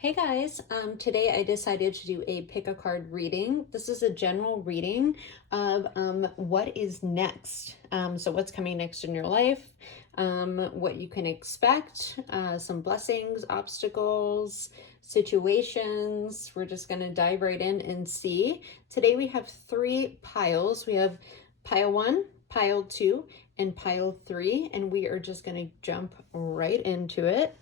Hey guys, today I decided to do a pick a card reading. This is a general reading of what is next. So what's coming next in your life, what you can expect, some blessings, obstacles, situations. We're just going to dive right in and see. Today we have three piles. We have pile 1, pile 2, and pile 3, and we are just going to jump right into it.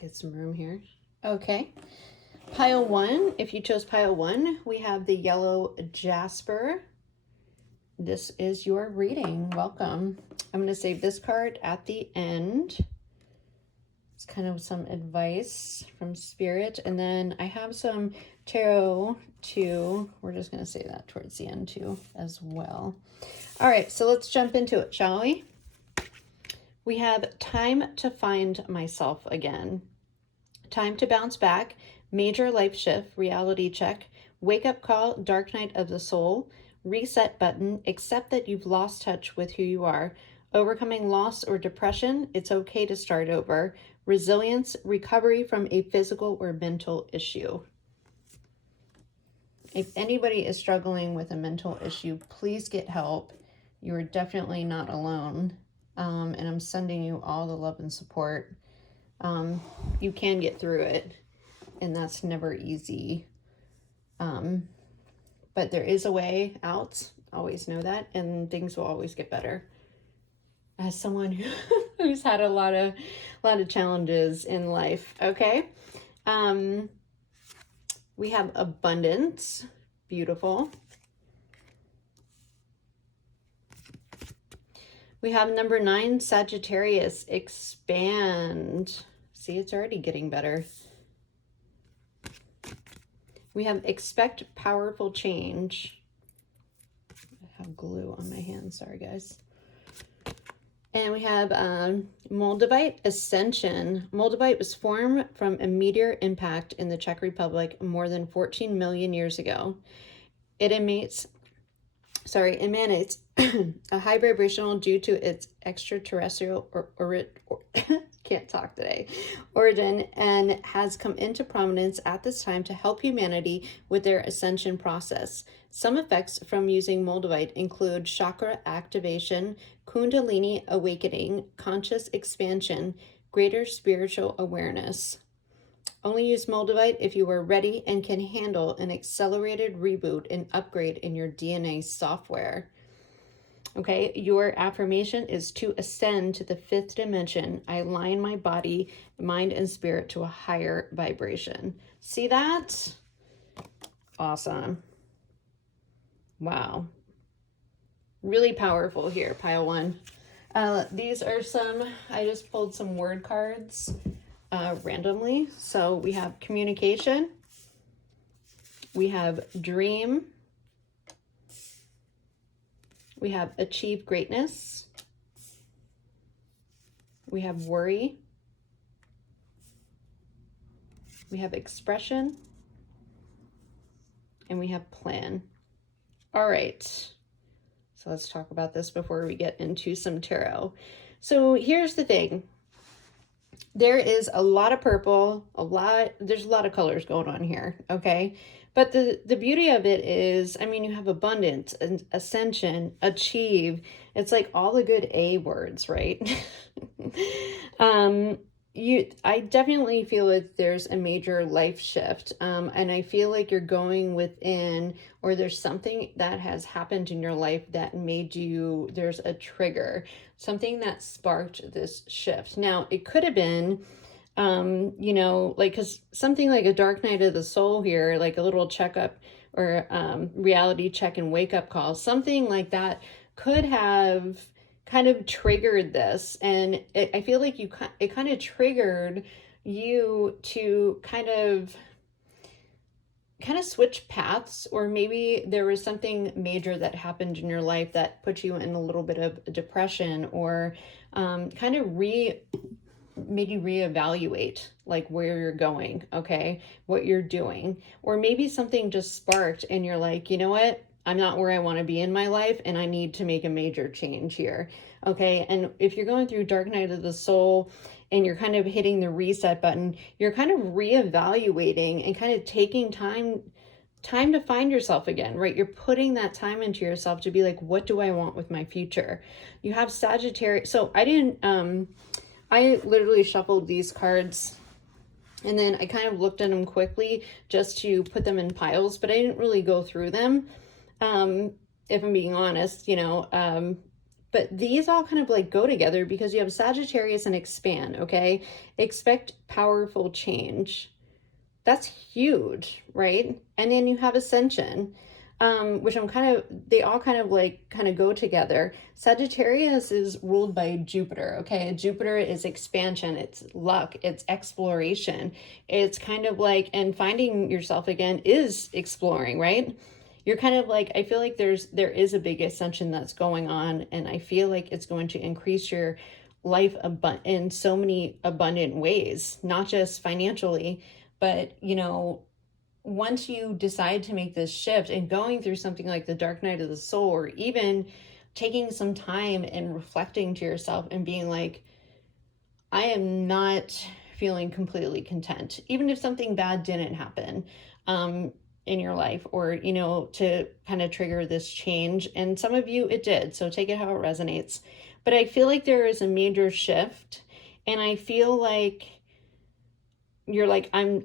Get some room here. Okay. Pile 1, if you chose pile 1, we have the yellow jasper. This is your reading. Welcome. I'm going to save this card at the end. It's kind of some advice from Spirit. And then I have some tarot too. We're just going to say that towards the end too as well. All right, so let's jump into it, shall we? We have time to find myself again. Time to bounce back, major life shift, reality check, wake up call, dark night of the soul, reset button, accept that you've lost touch with who you are, overcoming loss or depression, it's okay to start over, resilience, recovery from a physical or mental issue. If anybody is struggling with a mental issue, please get help. You are definitely not alone. And I'm sending you all the love and support. You can get through it, and that's never easy. But there is a way out. Always know that, and things will always get better. As someone who's had a lot of challenges in life. Okay. We have abundance. Beautiful. We have number 9, Sagittarius, expand. See, it's already getting better. We have expect powerful change. I have glue on my hands, sorry guys. And we have Moldavite ascension. Moldavite was formed from a meteor impact in the Czech Republic more than 14 million years ago. It emanates a high vibrational due to its extraterrestrial can't talk today, origin, and has come into prominence at this time to help humanity with their ascension process. Some effects from using Moldavite include chakra activation, kundalini awakening, conscious expansion, greater spiritual awareness. Only use Moldavite if you are ready and can handle an accelerated reboot and upgrade in your DNA software. Okay, your affirmation is to ascend to the 5th dimension. I align my body, mind, and spirit to a higher vibration. See that? Awesome. Wow. Really powerful here, pile 1. These are I just pulled some word cards randomly. So we have communication, we have dream, we have achieve greatness, we have worry, we have expression, and we have plan. All right, so let's talk about this before we get into some tarot. So here's the thing. There is a lot of purple, there's a lot of colors going on here, okay? But the beauty of it is, I mean, you have abundance, ascension, achieve. It's like all the good A words, right? I definitely feel like there's a major life shift. And I feel like you're going within, or there's something that has happened in your life that there's a trigger, something that sparked this shift. Now, it could have been, because something like a dark night of the soul here, like a little checkup or reality check and wake up call, something like that could have kind of triggered this. And I feel like it kind of triggered you to kind of switch paths, or maybe there was something major that happened in your life that put you in a little bit of depression, or kind of made you reevaluate like where you're going, okay, what you're doing. Or maybe something just sparked and you're like, you know what, I'm not where I want to be in my life, and I need to make a major change here. Okay. And if you're going through dark night of the soul and you're kind of hitting the reset button, you're kind of reevaluating and kind of taking time to find yourself again, right? You're putting that time into yourself to be like, what do I want with my future? You have Sagittarius. So I literally shuffled these cards and then I kind of looked at them quickly just to put them in piles, but I didn't really go through them. If I'm being honest, but these all kind of like go together because you have Sagittarius and expand, okay? Expect powerful change. That's huge, right? And then you have ascension, which they all kind of go together. Sagittarius is ruled by Jupiter, okay? Jupiter is expansion, it's luck, it's exploration. It's kind of like, and finding yourself again is exploring, right? You're kind of like, I feel like there is a big ascension that's going on, and I feel like it's going to increase your life in so many abundant ways, not just financially, but once you decide to make this shift and going through something like the dark night of the soul, or even taking some time and reflecting to yourself and being like, I am not feeling completely content, even if something bad didn't happen in your life, or to kind of trigger this change. And some of you it did, so take it how it resonates. But I feel like there is a major shift, and I feel like you're like, I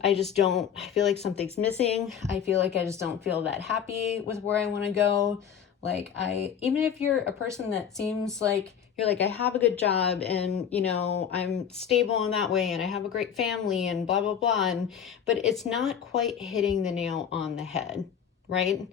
feel like something's missing. I feel like I just don't feel that happy with where I want to go. Like even if you're a person that seems like you're like, I have a good job and, I'm stable in that way and I have a great family and blah, blah, blah. But it's not quite hitting the nail on the head, right?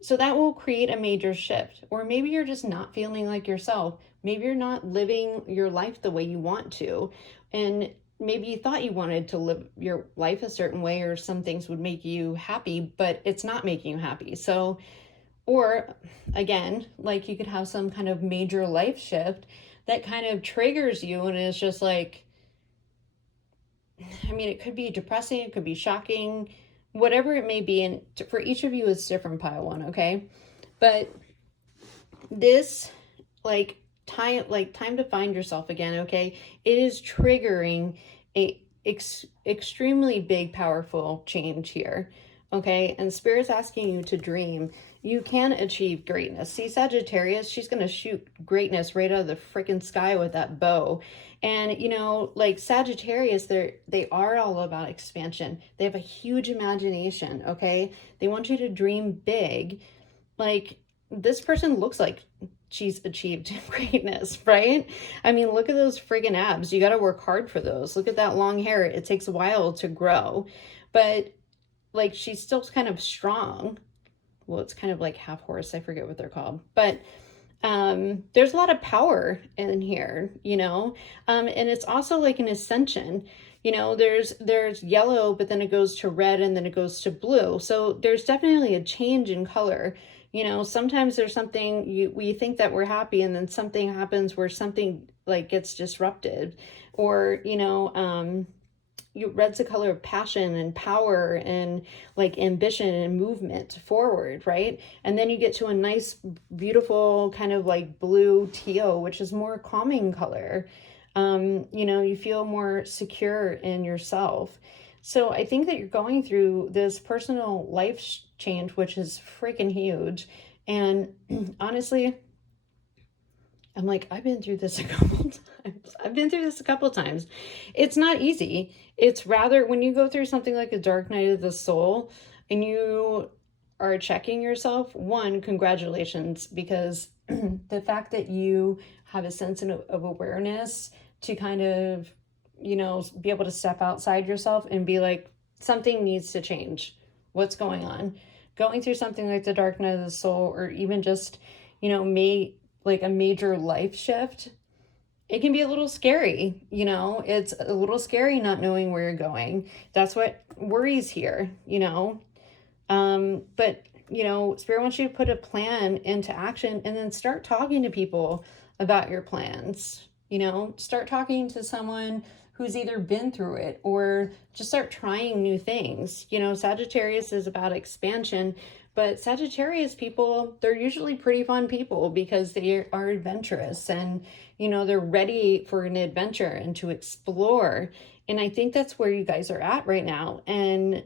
So that will create a major shift. Or maybe you're just not feeling like yourself. Maybe you're not living your life the way you want to. And maybe you thought you wanted to live your life a certain way, or some things would make you happy, but it's not making you happy. So, or again, like you could have some kind of major life shift that kind of triggers you, and it's just like, it could be depressing, it could be shocking, whatever it may be. And for each of you, it's different, pile one, okay? But this, time to find yourself again, okay? It is triggering a extremely big, powerful change here, okay? And Spirit's asking you to dream. You can achieve greatness. See, Sagittarius, she's going to shoot greatness right out of the freaking sky with that bow. And, like Sagittarius, they are all about expansion. They have a huge imagination, okay? They want you to dream big. Like, this person looks like she's achieved greatness, right? Look at those friggin' abs. You got to work hard for those. Look at that long hair. It takes a while to grow, but like, she's still kind of strong. Well, it's kind of like half horse. I forget what they're called, but there's a lot of power in here, and it's also like an ascension. There's yellow, but then it goes to red and then it goes to blue. So there's definitely a change in color. Sometimes there's something we think that we're happy, and then something happens where something like gets disrupted, or red's the color of passion and power and like ambition and movement forward, right? And then you get to a nice, beautiful kind of like blue teal, which is more calming color. You feel more secure in yourself. So I think that you're going through this personal life change, which is freaking huge. And honestly, I'm like, I've been through this a couple times. It's not easy. It's rather, when you go through something like a dark night of the soul and you are checking yourself, one, congratulations, because the fact that you have a sense of awareness to kind of, be able to step outside yourself and be like, something needs to change. What's going on? Going through something like the dark night of the soul, or even just, like a major life shift, it can be a little scary. It's a little scary not knowing where you're going. That's what worries here, but Spirit wants you to put a plan into action, and then start talking to people about your plans. Start talking to someone who's either been through it, or just start trying new things. Sagittarius is about expansion, But Sagittarius people, they're usually pretty fun people because they are adventurous and, they're ready for an adventure and to explore. And I think that's where you guys are at right now. And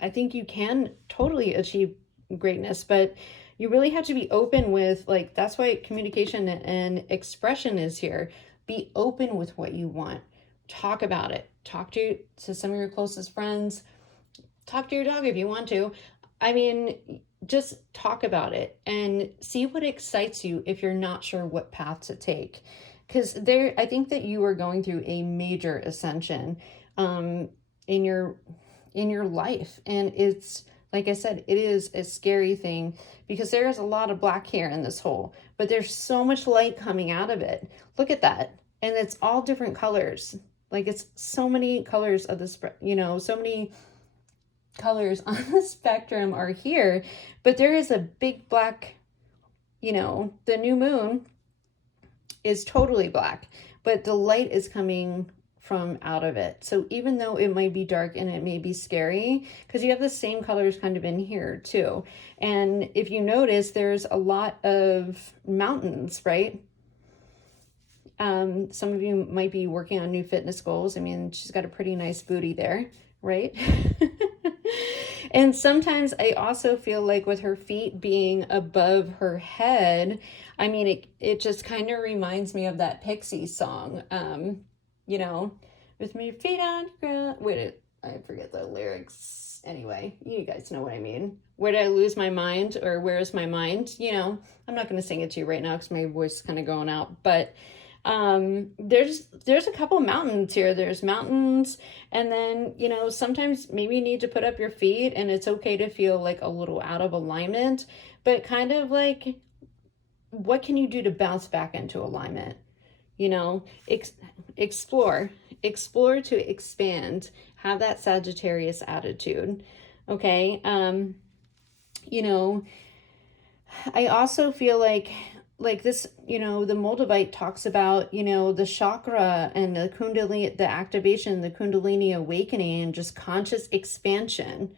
I think you can totally achieve greatness, but you really have to be open with, like, that's why communication and expression is here. Be open with what you want. Talk about it. Talk to some of your closest friends. Talk to your dog if you want to. I mean, just talk about it and see what excites you if you're not sure what path to take. Because I think that you are going through a major ascension in your life, and it's, like I said, it is a scary thing because there's a lot of black hair in this hole, but there's so much light coming out of it. Look at that, and it's all different colors. Like, it's so many colors of the so many colors on the spectrum are here, but there is a big black, the new moon is totally black, but the light is coming from out of it. So even though it might be dark and it may be scary, because you have the same colors kind of in here too. And if you notice, there's a lot of mountains, right? Some of you might be working on new fitness goals. I mean, she's got a pretty nice booty there, right? And sometimes I also feel like with her feet being above her head, I mean, it just kind of reminds me of that Pixie song, with my feet on the ground. Wait, I forget the lyrics. Anyway, you guys know what I mean. Where did I lose my mind, or where is my mind? I'm not going to sing it to you right now because my voice is kind of going out, but there's a couple mountains here. There's mountains, and then sometimes maybe you need to put up your feet, and it's okay to feel like a little out of alignment, but kind of like, what can you do to bounce back into alignment? Explore to expand. Have that Sagittarius attitude. Okay. I also feel like this, the Moldavite talks about, the chakra and the Kundalini, the activation, the Kundalini awakening, and just conscious expansion.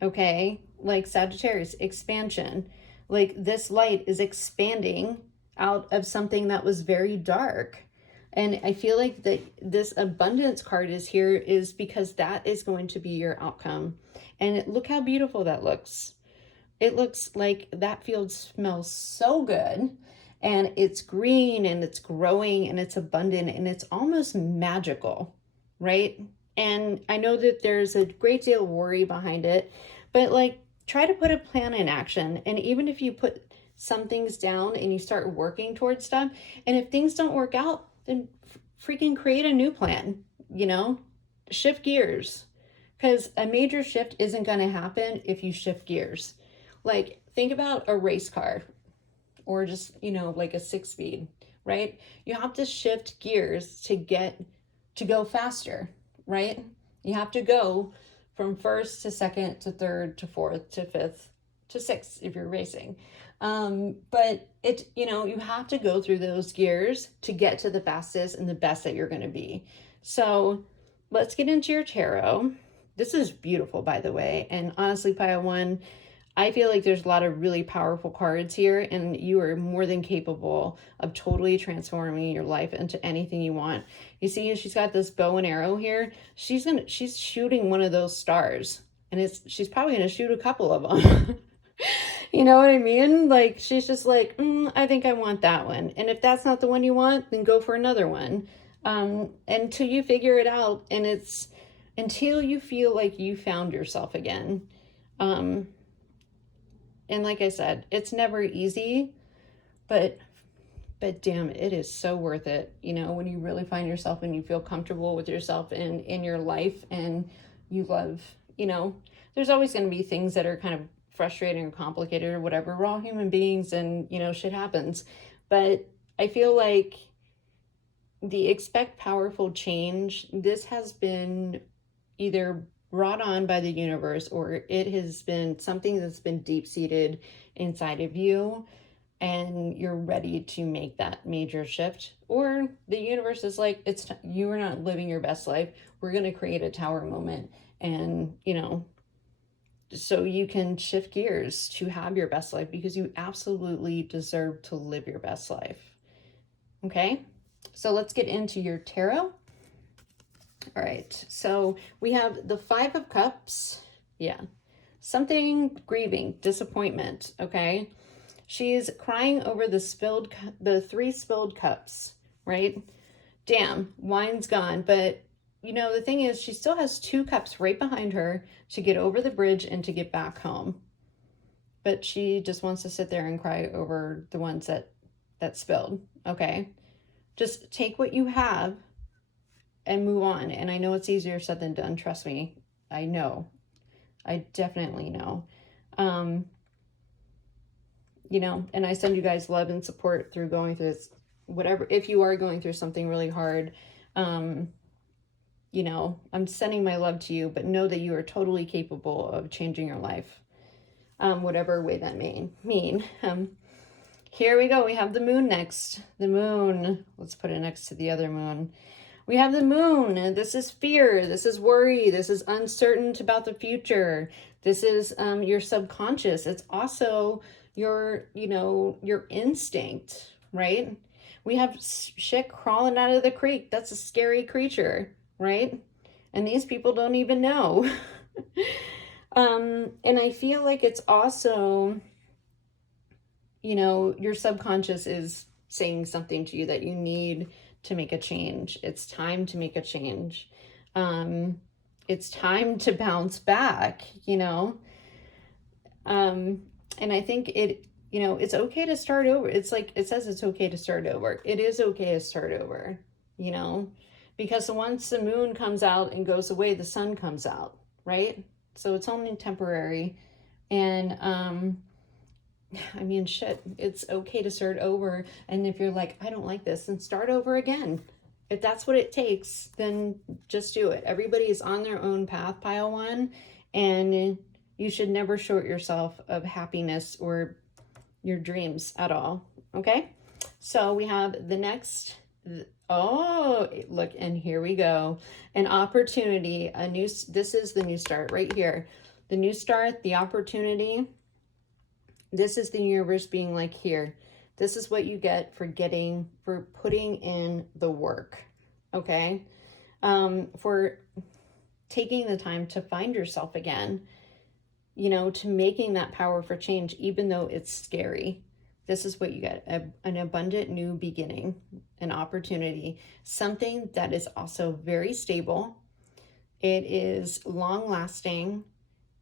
Okay. Like Sagittarius, expansion. Like, this light is expanding out of something that was very dark. And I feel like that this abundance card is here is because that is going to be your outcome. And look how beautiful that looks. It looks like that field smells so good, and it's green and it's growing and it's abundant and it's almost magical, right? And I know that there's a great deal of worry behind it, but like, try to put a plan in action. And even if you put some things down and you start working towards stuff, and if things don't work out, then freaking create a new plan, shift gears, because a major shift isn't going to happen if you shift gears. Like, think about a race car, or just, like a 6-speed, right? You have to shift gears to go faster, right? You have to go from first to second to third to fourth to fifth to sixth if you're racing. But you have to go through those gears to get to the fastest and the best that you're going to be. So let's get into your tarot. This is beautiful, by the way. And honestly, Pile 1, I feel like there's a lot of really powerful cards here, and you are more than capable of totally transforming your life into anything you want. You see, she's got this bow and arrow here. She's shooting one of those stars, and she's probably going to shoot a couple of them. You know what I mean? Like, she's just like, I think I want that one. And if that's not the one you want, then go for another one. Until you figure it out, and it's until you feel like you found yourself again. And like I said, it's never easy, but damn, it is so worth it. When you really find yourself and you feel comfortable with yourself and in your life, and you love, there's always going to be things that are kind of frustrating or complicated or whatever. We're all human beings, and, shit happens. But I feel like the expect powerful change, this has been either brought on by the universe, or it has been something that's been deep-seated inside of you, and you're ready to make that major shift. Or the universe is like, you are not living your best life. We're going to create a tower moment, and so you can shift gears to have your best life, because you absolutely deserve to live your best life. Okay, so let's get into your tarot. All right, so we have the Five of Cups. Yeah, something grieving, disappointment. Okay, she's crying over the 3 spilled cups, right? Damn, wine's gone. But you know, the thing is, she still has 2 cups right behind her to get over the bridge and to get back home. But she just wants to sit there and cry over the ones that spilled. Okay, just take what you have and move on. And I know it's easier said than done. Trust me. I know. I definitely know. You know, and I send you guys love and support through going through this, whatever, if you are going through something really hard. You know, I'm sending my love to you, but know that you are totally capable of changing your life, whatever way that may mean. Here we go. We have the moon next. The moon. Let's put it next to the other moon. We have the moon. This is fear. This is worry. This is uncertain about the future. This is your subconscious. It's also your, you know, your instinct, right? We have shit crawling out of the creek. That's a scary creature, right? And these people don't even know. And I feel like it's also, you know, your subconscious is saying something to you that you need to make a change. It's time to make a change. It's time to bounce back, you know? And I think it, you know, it's okay to start over. It's like, it says it's okay to start over. It is okay to start over, you know, because once the moon comes out and goes away, the sun comes out, right? So it's only temporary. And, I mean, shit, it's okay to start over. And if you're like, I don't like this, then start over again. If that's what it takes, then just do it. Everybody is on their own path, pile one, and you should never short yourself of happiness or your dreams at all. Okay? So we have the next, oh, look, and here we go. An opportunity, this is the new start right here. The new start, the opportunity. This is the universe being like, here, this is what you get for putting in the work, okay? For taking the time to find yourself again, you know, to making that power for change, even though it's scary. This is what you get, an abundant new beginning, an opportunity, something that is also very stable. It is long lasting.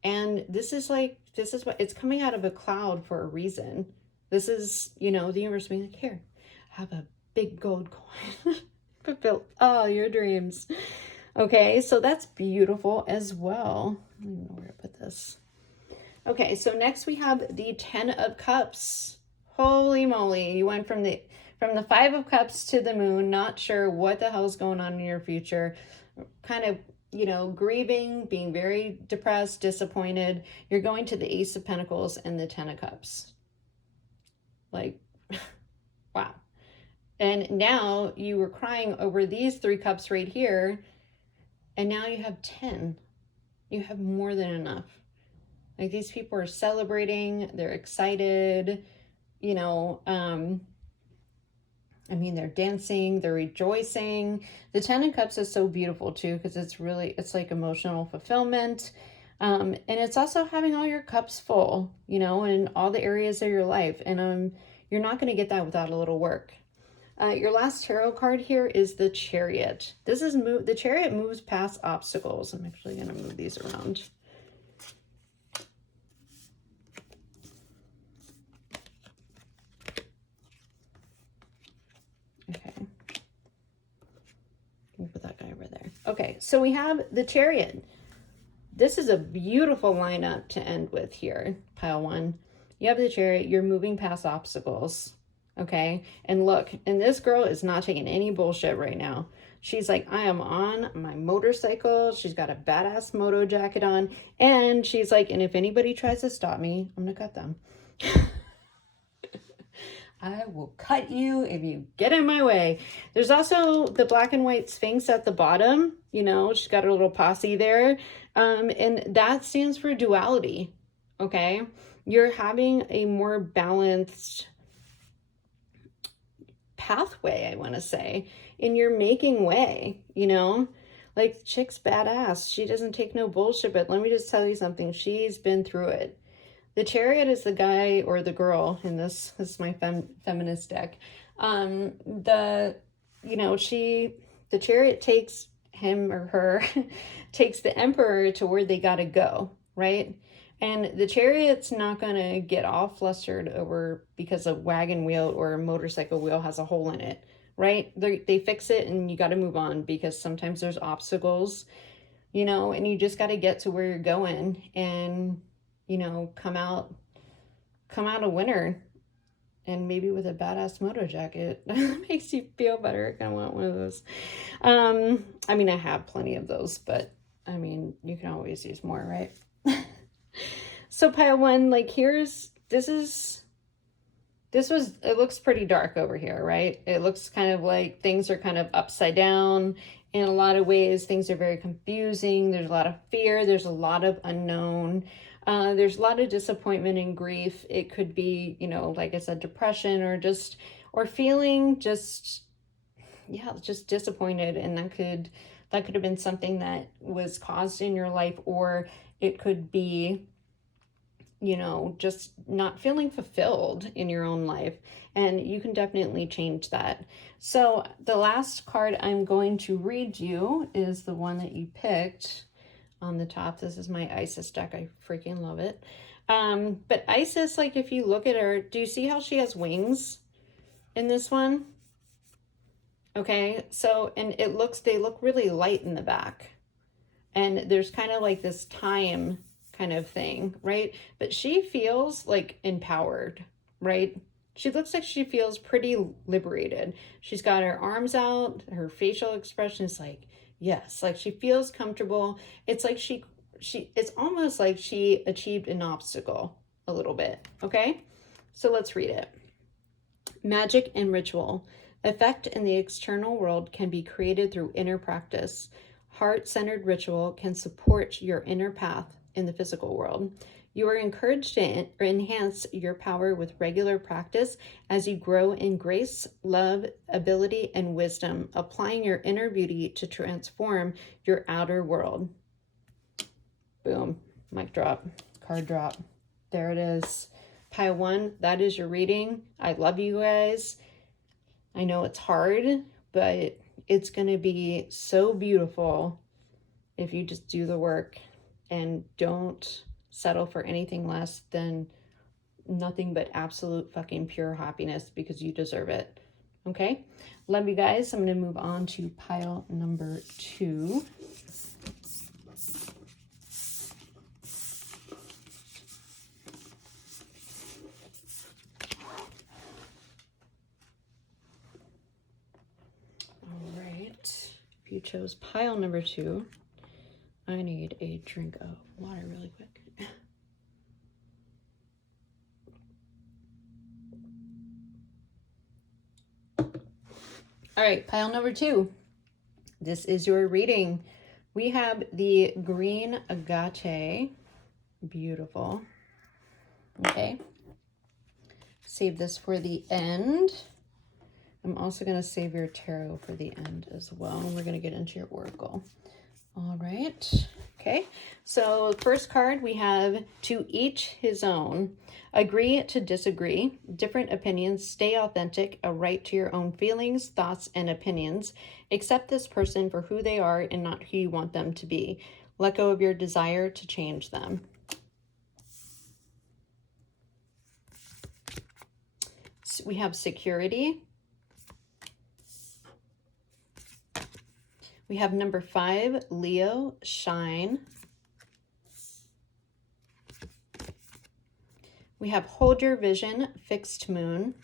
And this is what it's coming out of a cloud for a reason. This is, you know, the universe being like, here, have a big gold coin. Fulfill all your dreams. Okay, so that's beautiful as well. I don't even know where to put this. Okay, so next we have the 10 of Cups. Holy moly, you went from the 5 of Cups to the moon, not sure what the hell's going on in your future, kind of, you know, grieving, being very depressed, disappointed. You're going to the Ace of Pentacles and the 10 of Cups. Like, wow. And now you were crying over these 3 cups right here, and now you have 10. You have more than enough. Like, these people are celebrating, they're excited, you know, I mean, they're dancing, they're rejoicing. The 10 of Cups is so beautiful too, because it's like emotional fulfillment. And it's also having all your cups full, you know, in all the areas of your life. And you're not going to get that without a little work. Your last tarot card here is the Chariot. The Chariot moves past obstacles. I'm actually going to move these around. Okay. We'll put that guy over there. Okay, so we have the Chariot. This is a beautiful lineup to end with here, pile one. You have the Chariot, you're moving past obstacles, okay? And look, and this girl is not taking any bullshit right now. She's like, I am on my motorcycle. She's got a badass moto jacket on. And she's like, and if anybody tries to stop me, I'm gonna cut them. I will cut you if you get in my way. There's also the black and white Sphinx at the bottom. You know, she's got her little posse there. And that stands for duality. Okay. You're having a more balanced pathway, I want to say, in your making way, you know? Like, chick's badass. She doesn't take no bullshit, but let me just tell you something. She's been through it. The Chariot is the guy or the girl in this. This is my feminist deck. The Chariot takes him or her, takes the Emperor to where they gotta go, right? And the Chariot's not gonna get all flustered over because a wagon wheel or a motorcycle wheel has a hole in it, right? They fix it and you gotta move on because sometimes there's obstacles, you know, and you just gotta get to where you're going and, you know, come out a winner, and maybe with a badass moto jacket. That makes you feel better. I kind of want one of those. I mean, I have plenty of those, but I mean, you can always use more, right? So pile one, like it looks pretty dark over here, right? It looks kind of like things are kind of upside down. In a lot of ways, things are very confusing. There's a lot of fear. There's a lot of unknown. There's a lot of disappointment and grief. It could be, you know, like I said, depression or feeling just disappointed. And that could have been something that was caused in your life, or it could be, you know, just not feeling fulfilled in your own life. And you can definitely change that. So the last card I'm going to read you is the one that you picked on the top. This is my Isis deck. I freaking love it. But Isis, like if you look at her, do you see how she has wings in this one? Okay, so, and they look really light in the back. And there's kind of like this time kind of thing, right? But she feels like empowered, right? She looks like she feels pretty liberated. She's got her arms out, her facial expression is like, yes, like she feels comfortable. It's like it's almost like she achieved an obstacle a little bit, okay? So let's read it. Magic and ritual. Effect in the external world can be created through inner practice. Heart-centered ritual can support your inner path in the physical world. You are encouraged to enhance your power with regular practice as you grow in grace, love, ability, and wisdom, applying your inner beauty to transform your outer world. Boom. Mic drop. Card drop. There it is. Pile one, that is your reading. I love you guys. I know it's hard, but it's going to be so beautiful if you just do the work and don't settle for anything less than nothing but absolute fucking pure happiness, because you deserve it. Okay? Love you guys. I'm going to move on to pile number 2. All right. If you chose pile number 2, I need a drink of water really quick. All right, pile number 2. This is your reading. We have the green agate. Beautiful. Okay. Save this for the end. I'm also going to save your tarot for the end as well. We're going to get into your oracle. All right. Okay. So first card, we have to each his own. Agree to disagree. Different opinions. Stay authentic. A right to your own feelings, thoughts, and opinions. Accept this person for who they are and not who you want them to be. Let go of your desire to change them. So we have security. We have number 5, Leo, shine. We have hold your vision, fixed moon.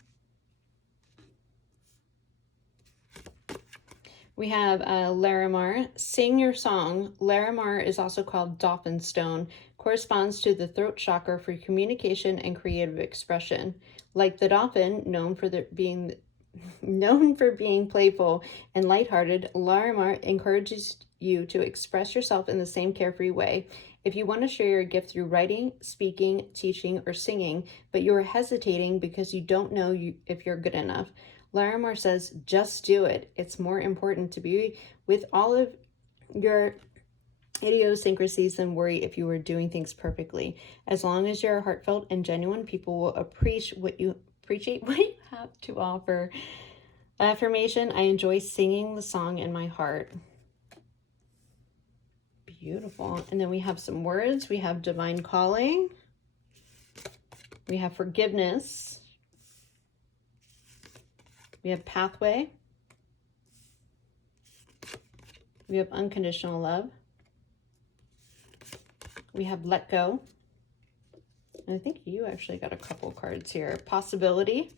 We have Larimar. Sing your song. Larimar is also called dolphin stone. Corresponds to the throat chakra for communication and creative expression. Like the dolphin, known for being playful and lighthearted, Larimar encourages you to express yourself in the same carefree way. If you want to share your gift through writing, speaking, teaching, or singing, but you are hesitating because you don't know if you're good enough, Larimar says, just do it. It's more important to be with all of your idiosyncrasies than worry if you were doing things perfectly. As long as you're heartfelt and genuine, people will appreciate what you have to offer. Affirmation, I enjoy singing the song in my heart. Beautiful. And then we have some words. We have divine calling. We have forgiveness. We have pathway. We have unconditional love. We have let go. And I think you actually got a couple cards here. Possibility.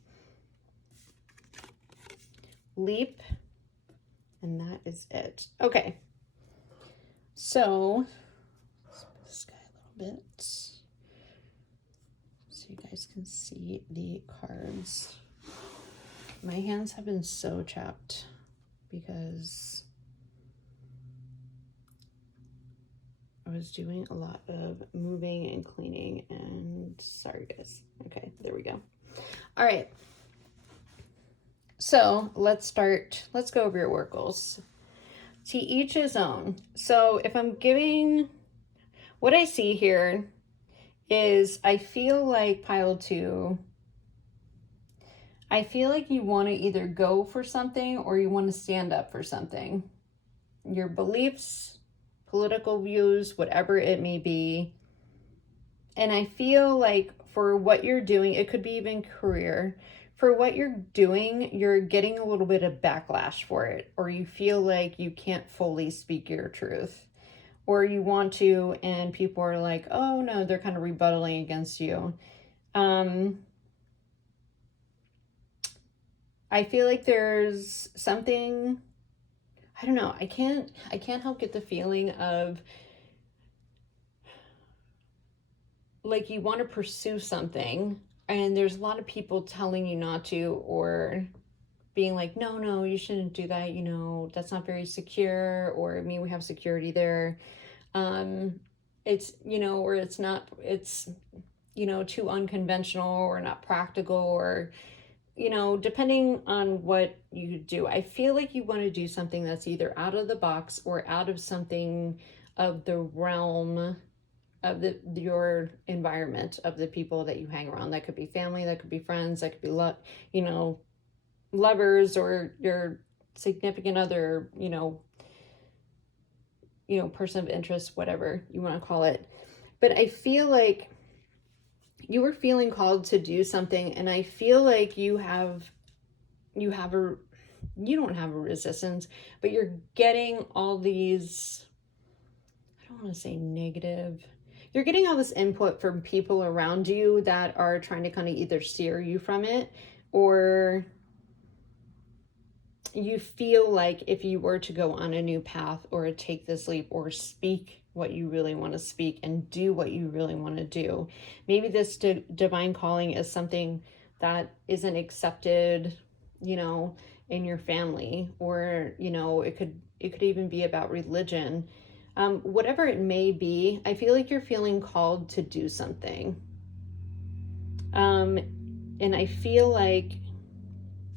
Leap. And that is it. Okay. So, let's put this guy a little bit so you guys can see the cards. My hands have been so chapped because I was doing a lot of moving and cleaning, and sorry guys. Okay, there we go. All right. So let's go over your oracles. To each his own. So if I'm giving, what I see here is I feel like pile 2, I feel like you want to either go for something or you want to stand up for something. Your beliefs, political views, whatever it may be. And I feel like for what you're doing, it could be even career. For what you're doing, you're getting a little bit of backlash for it, or you feel like you can't fully speak your truth, or you want to, and people are like, oh no, they're kind of rebutting against you. I feel like there's something, I don't know, I can't help get the feeling of like you want to pursue something and there's a lot of people telling you not to, or being like, no, you shouldn't do that. You know, that's not very secure, or I mean, we have security there. It's, you know, or it's not, it's, you know, too unconventional or not practical, or, you know, depending on what you do. I feel like you want to do something that's either out of the box or out of something of the realm of your environment, of the people that you hang around. That could be family, that could be friends, that could be you know, lovers, or your significant other, you know, person of interest, whatever you want to call it. But I feel like you were feeling called to do something, and I feel like you don't have a resistance, but you're getting all these, I don't want to say negative, you're getting all this input from people around you that are trying to kind of either steer you from it, or you feel like if you were to go on a new path or take this leap or speak what you really want to speak and do what you really want to do, maybe this divine calling is something that isn't accepted, you know, in your family, or, you know, it could even be about religion. Whatever it may be, I feel like you're feeling called to do something. And I feel like,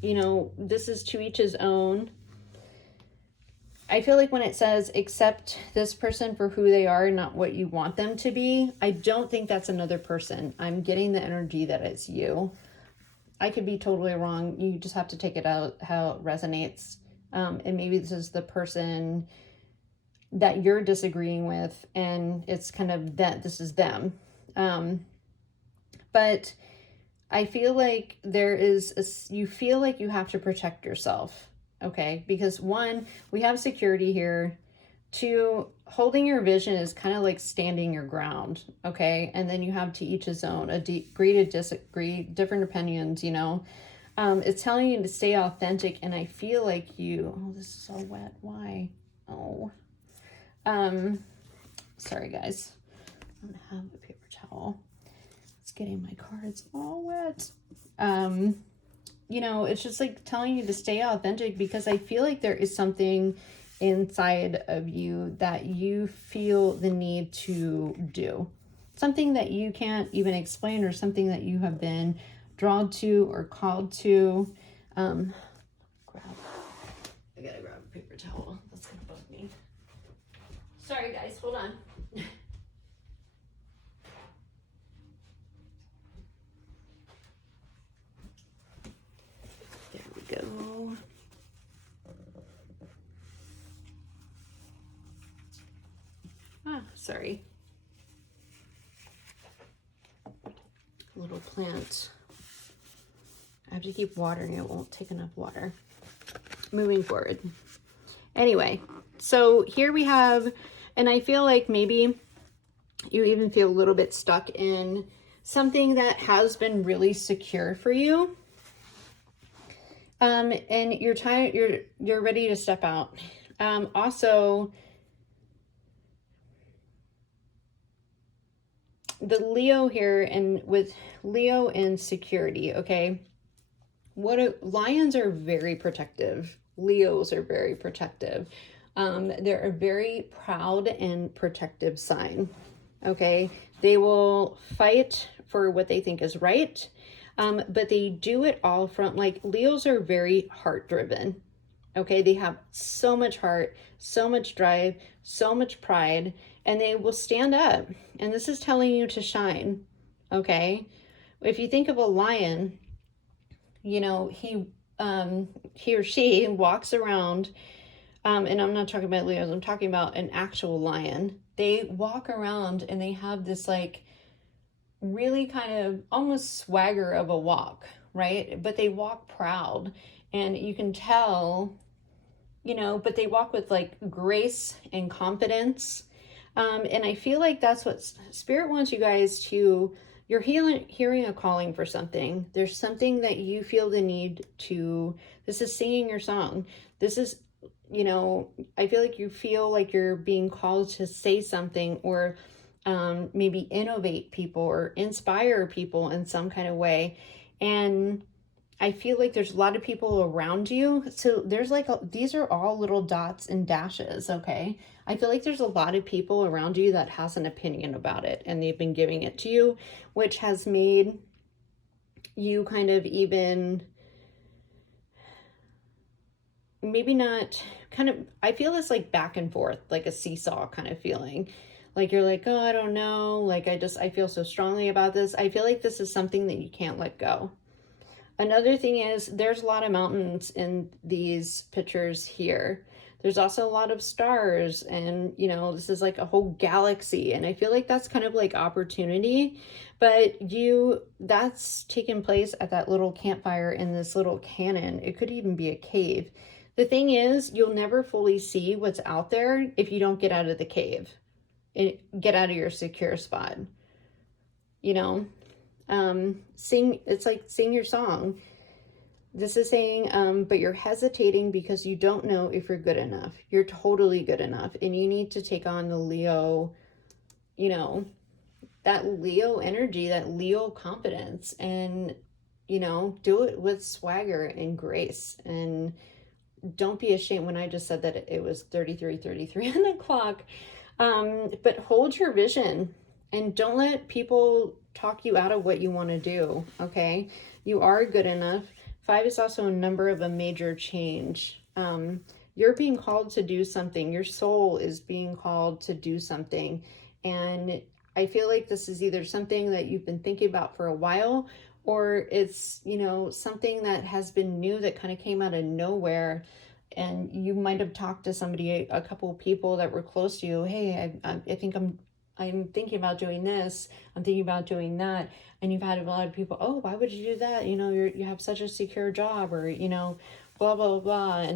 you know, this is to each his own. I feel like when it says accept this person for who they are, not what you want them to be, I don't think that's another person. I'm getting the energy that it's you. I could be totally wrong. You just have to take it out how it resonates. And maybe this is the person that you're disagreeing with, and it's kind of that this is them. But I feel like you feel like you have to protect yourself, okay? Because 1, we have security here. 2, holding your vision is kind of like standing your ground, okay? And then you have to each his own, agree to disagree, different opinions, you know? It's telling you to stay authentic, and I feel like you, oh, this is so wet. Why? Oh, sorry guys. I don't have a paper towel. It's getting my cards all wet. You know, it's just like telling you to stay authentic, because I feel like there is something inside of you that you feel the need to do. Something that you can't even explain, or something that you have been drawn to or called to. I gotta grab a paper towel. That's gonna bug me. Sorry guys, hold on. There we go. Sorry. Little plant. I have to keep watering it. Won't take enough water. Moving forward. Anyway, so here we have, and I feel like maybe you even feel a little bit stuck in something that has been really secure for you. And you're tired, you're ready to step out. Also, the Leo here, and with Leo and security, okay? Lions are very protective. Leos are very protective. They're a very proud and protective sign, okay? They will fight for what they think is right, but they do it all from, like, Leos are very heart-driven, okay? They have so much heart, so much drive, so much pride, and they will stand up. And this is telling you to shine, okay? If you think of a lion, you know, he or she walks around, and I'm not talking about Leos, I'm talking about an actual lion. They walk around and they have this like really kind of almost swagger of a walk, right? But they walk proud, and you can tell, you know, but they walk with like grace and confidence. And I feel like that's what Spirit wants you guys to, you're hearing a calling for something. There's something that you feel the need to, this is singing your song. This is, you know, I feel like you feel like you're being called to say something, or maybe innovate people or inspire people in some kind of way. And I feel like there's a lot of people around you. So there's like, these are all little dots and dashes, okay? I feel like there's a lot of people around you that has an opinion about it, and they've been giving it to you, which has made you kind of even, maybe not, kind of, I feel this like back and forth, like a seesaw kind of feeling. Like you're like, oh, I don't know. Like, I feel so strongly about this. I feel like this is something that you can't let go. Another thing is, there's a lot of mountains in these pictures here. There's also a lot of stars, and, you know, this is like a whole galaxy. And I feel like that's kind of like opportunity, but that's taking place at that little campfire in this little cannon. It could even be a cave. The thing is, you'll never fully see what's out there if you don't get out of the cave and get out of your secure spot, you know? It's like sing your song. This is saying, but you're hesitating because you don't know if you're good enough. You're totally good enough, and you need to take on the Leo, you know, that Leo energy, that Leo confidence, and, you know, do it with swagger and grace. And don't be ashamed. When I just said that it was 33 on the clock, but hold your vision, and don't let people talk you out of what you want to do, okay? You are good enough. 5 is also a number of a major change. You're being called to do something. Your soul is being called to do something. And I feel like this is either something that you've been thinking about for a while, or it's, you know, something that has been new that kind of came out of nowhere. And you might have talked to somebody, a couple of people that were close to you. Hey, I think I'm thinking about doing this. I'm thinking about doing that. And you've had a lot of people, oh, why would you do that? You know, you have such a secure job, or, you know, blah, blah, blah.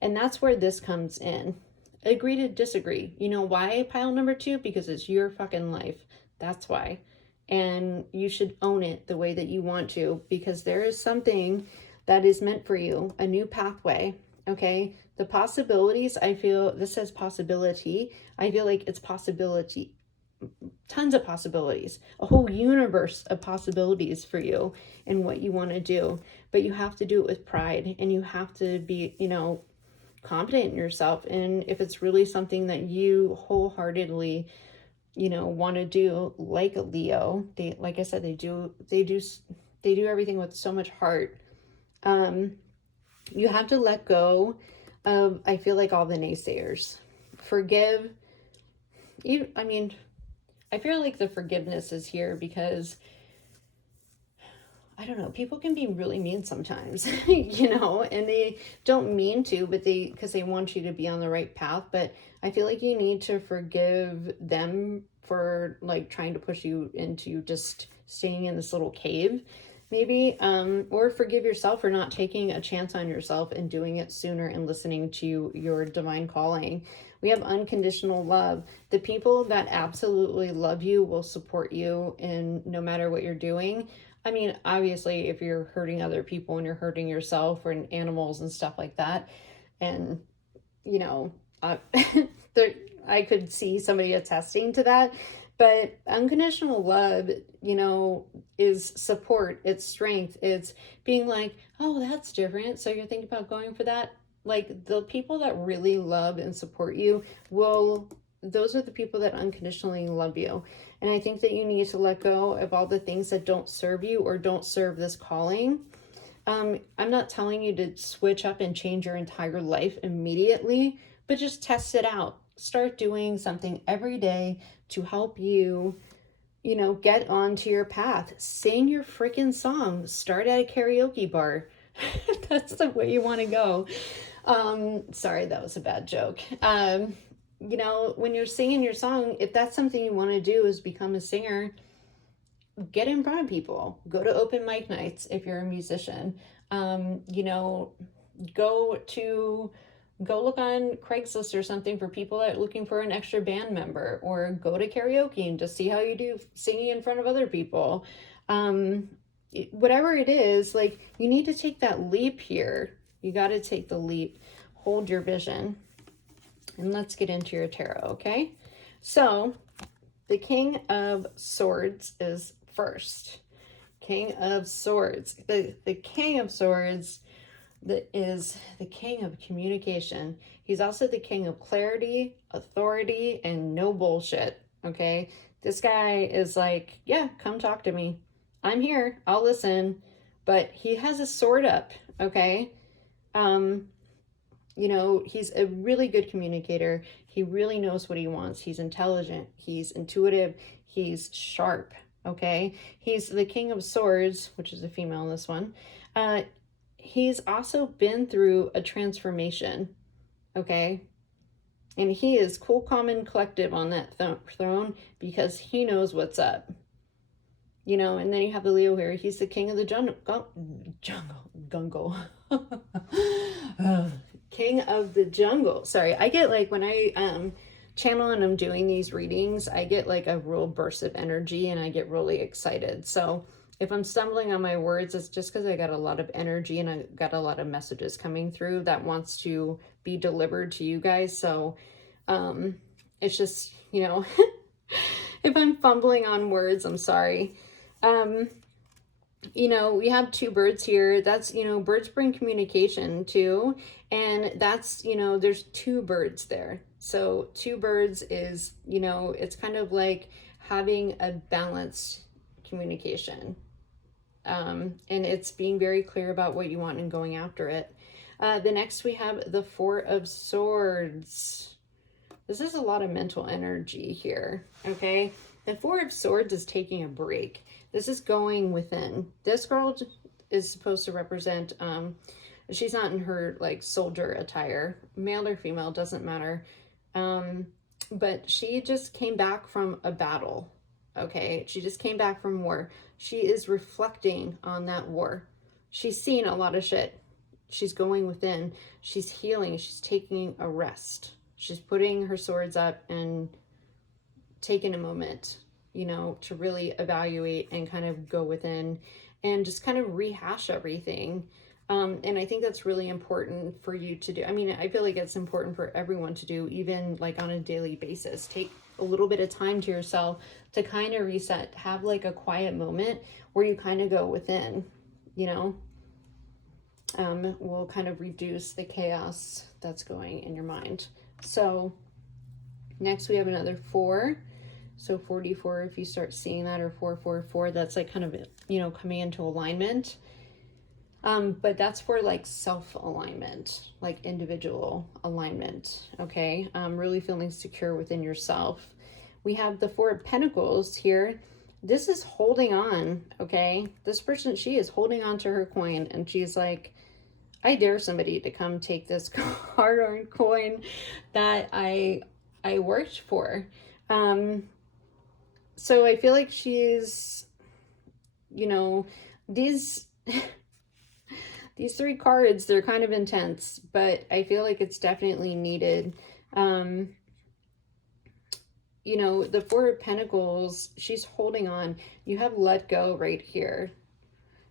And that's where this comes in. Agree to disagree. You know why, pile number 2? Because it's your fucking life. That's why. And you should own it the way that you want to, because there is something that is meant for you, a new pathway. Okay. The possibilities, I feel, this says possibility. I feel like it's possibility, tons of possibilities, a whole universe of possibilities for you and what you want to do. But you have to do it with pride, and you have to be, confident in yourself. And if it's really something that you wholeheartedly, want to do, like a Leo, they, like I said, they do everything with so much heart. You have to let go of, I feel like, all the naysayers. Forgive. I feel like the forgiveness is here because, I don't know, people can be really mean sometimes, and they don't mean to, but because they want you to be on the right path. But I feel like you need to forgive them for like trying to push you into just staying in this little cave, maybe, or forgive yourself for not taking a chance on yourself and doing it sooner and listening to your divine calling. We have unconditional love. The people that absolutely love you will support you in no matter what you're doing. I mean, obviously, if you're hurting other people and you're hurting yourself or animals and stuff like that, and, I could see somebody attesting to that. But unconditional love, is support, it's strength, it's being like, oh, that's different. So you're thinking about going for that? Like, the people that really love and support you those are the people that unconditionally love you. And I think that you need to let go of all the things that don't serve you or don't serve this calling. I'm not telling you to switch up and change your entire life immediately, but just test it out. Start doing something every day to help you, get onto your path. Sing your freaking song. Start at a karaoke bar. That's the way you want to go. Sorry, that was a bad joke. When you're singing your song, if that's something you want to do, is become a singer, get in front of people. Go to open mic nights if you're a musician. Go look on Craigslist or something for people that are looking for an extra band member, or go to karaoke and just see how you do singing in front of other people. Whatever it is, like, you need to take that leap here. You got to take the leap. Hold your vision. And let's get into your tarot, okay? So, the King of Swords is first. King of Swords. The King of Swords is the king of communication. He's also the king of clarity, authority, and no bullshit, okay? This guy is like, yeah, come talk to me. I'm here. I'll listen. But he has a sword up, okay? He's a really good communicator. He really knows what he wants. He's intelligent. He's intuitive. He's sharp, okay? He's the King of Swords, which is a female in this one. He's also been through a transformation, okay? And he is cool, calm, and collective on that throne because he knows what's up. And then you have the Leo here. He's the king of the jungle. King of the jungle. Sorry, I get like, when I channel and I'm doing these readings, I get like a real burst of energy and I get really excited. So if I'm stumbling on my words, it's just because I got a lot of energy and I got a lot of messages coming through that wants to be delivered to you guys. So it's just, if I'm fumbling on words, I'm sorry. We have two birds here. That's, birds bring communication too. And that's, there's two birds there. So two birds is, it's kind of like having a balanced communication. And it's being very clear about what you want and going after it. The next we have the Four of Swords. This is a lot of mental energy here, okay? The Four of Swords is taking a break. This is going within. This girl is supposed to represent, she's not in her like soldier attire, male or female, doesn't matter. But she just came back from a battle, okay? She just came back from war. She is reflecting on that war. She's seen a lot of shit. She's going within. She's healing. She's taking a rest. She's putting her swords up and taking a moment, to really evaluate and kind of go within and just kind of rehash everything. And I think that's really important for you to do. I mean, I feel like it's important for everyone to do, even like on a daily basis. Take a little bit of time to yourself to kind of reset, have like a quiet moment where you kind of go within, you know, will kind of reduce the chaos that's going in your mind. So next we have another 4. So 44, if you start seeing that, or 444, that's like kind of, you know, coming into alignment. But that's for like self-alignment, like individual alignment, okay? Really feeling secure within yourself. We have the 4 of Pentacles here. This is holding on, okay? This person, she is holding on to her coin, and she's like, I dare somebody to come take this hard-earned coin that I worked for. So I feel like she's, you know, these these 3 cards, they're kind of intense, but I feel like it's definitely needed. You know, the 4 of Pentacles, she's holding on. You have let go right here.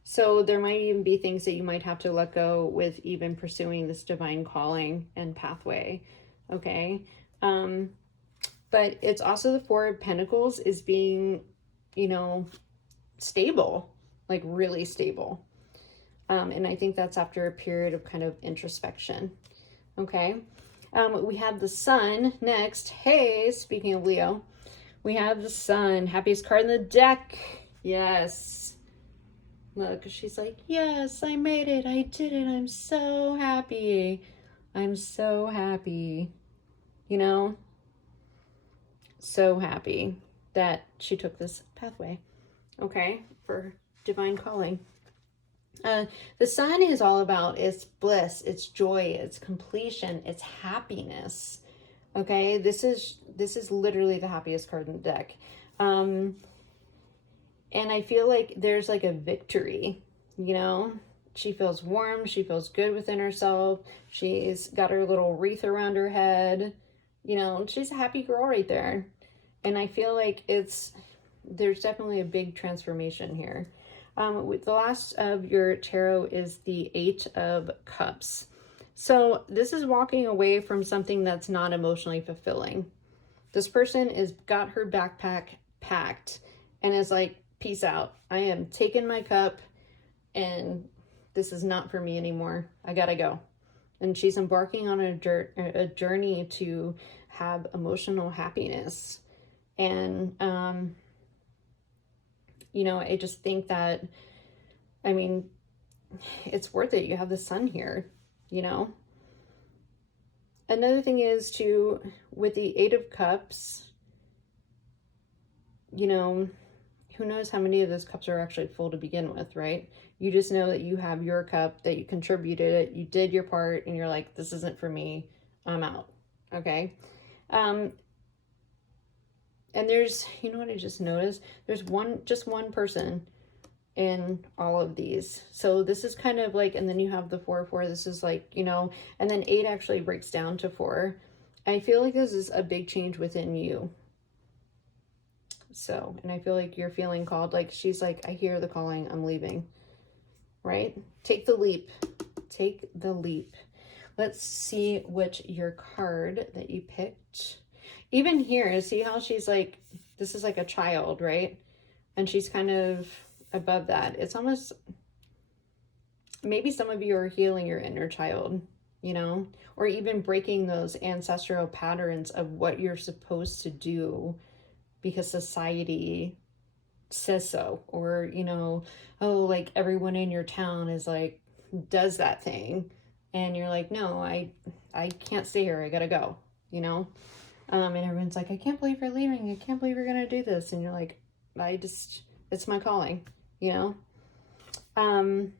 So there might even be things that you might have to let go with even pursuing this divine calling and pathway, okay? But it's also the 4 of Pentacles is being, you know, stable, like really stable. And I think that's after a period of kind of introspection, okay? We have the Sun next. Hey, speaking of Leo, we have the Sun, happiest card in the deck. Yes. Look, she's like, yes, I made it. I did it. I'm so happy. I'm so happy. You know, so happy that she took this pathway, okay, for divine calling. The Sun is all about its bliss, its joy, its completion, its happiness. Okay, this is literally the happiest card in the deck. And I feel like there's like a victory, you know? She feels warm, she feels good within herself. She's got her little wreath around her head. You know, she's a happy girl right there. And I feel like there's definitely a big transformation here. The last of your tarot is the 8 of Cups. So this is walking away from something that's not emotionally fulfilling. This person is got her backpack packed and is like, peace out. I am taking my cup and this is not for me anymore. I gotta go. And she's embarking on a journey to have emotional happiness. And, you know, I just think that, I mean, it's worth it. You have the Sun here, you know. Another thing is with the 8 of Cups, you know, who knows how many of those cups are actually full to begin with, right? You just know that you have your cup, that you contributed it, you did your part, and you're like, this isn't for me, I'm out, okay? And there's, you know what I just noticed? There's just one person in all of these. So this is kind of like, and then you have the 4, this is like, you know, and then 8 actually breaks down to 4. I feel like this is a big change within you. So, and I feel like you're feeling called, like she's like, I hear the calling, I'm leaving, right? Take the leap, take the leap. Let's see which your card that you picked. Even here, see how she's like, this is like a child, right? And she's kind of above that. It's almost, maybe some of you are healing your inner child, you know, or even breaking those ancestral patterns of what you're supposed to do because society says so, or, you know, oh, like everyone in your town is like, does that thing. And you're like, no, I can't stay here. I gotta go, you know? And everyone's like, I can't believe you're leaving. I can't believe you're going to do this. And you're like, it's my calling, you know?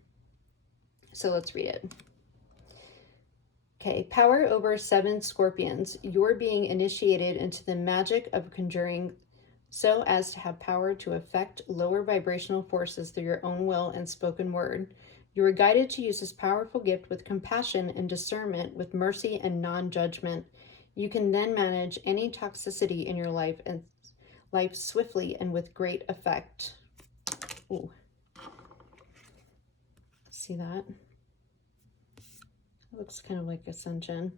So let's read it. Okay. Power over 7 scorpions. You're being initiated into the magic of conjuring so as to have power to affect lower vibrational forces through your own will and spoken word. You are guided to use this powerful gift with compassion and discernment, with mercy and non-judgment. You can then manage any toxicity in your life swiftly and with great effect. Ooh. See that? It looks kind of like Ascension.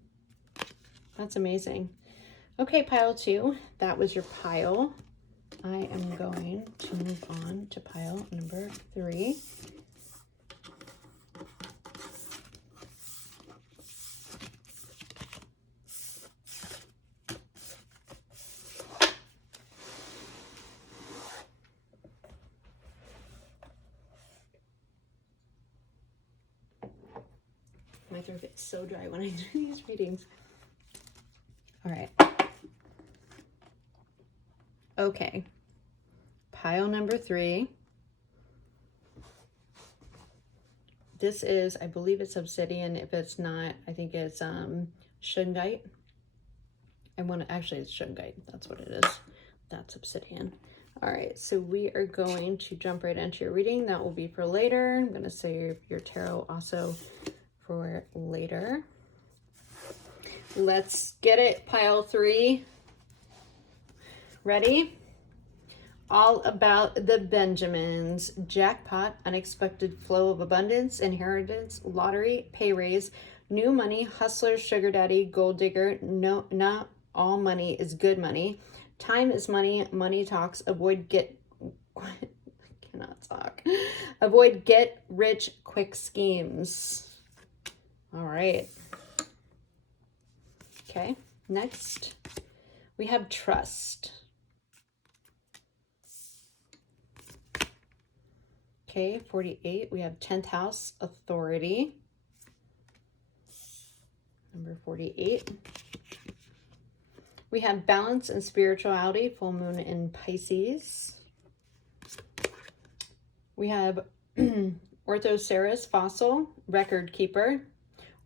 That's amazing. Okay, pile 2. That was your pile. I am going to move on to pile number 3. My throat gets so dry when I do these readings. All right. Okay. Pile number 3. This is, I believe it's obsidian. If it's not, I think it's shungite. Actually it's shungite. That's what it is. That's obsidian. All right, so we are going to jump right into your reading. That will be for later. I'm going to save your tarot also for later. Let's get it. Pile 3. Ready? All about the Benjamins. Jackpot, unexpected flow of abundance, inheritance, lottery, pay raise, new money, hustler, sugar daddy, gold digger. No, not all money is good money. Time is money. Money talks. Avoid get rich quick schemes. All right. Okay. Next, we have trust. Okay, 48. We have 10th house, authority. Number 48. We have balance and spirituality, full moon in Pisces. We have Orthoceras fossil, record keeper.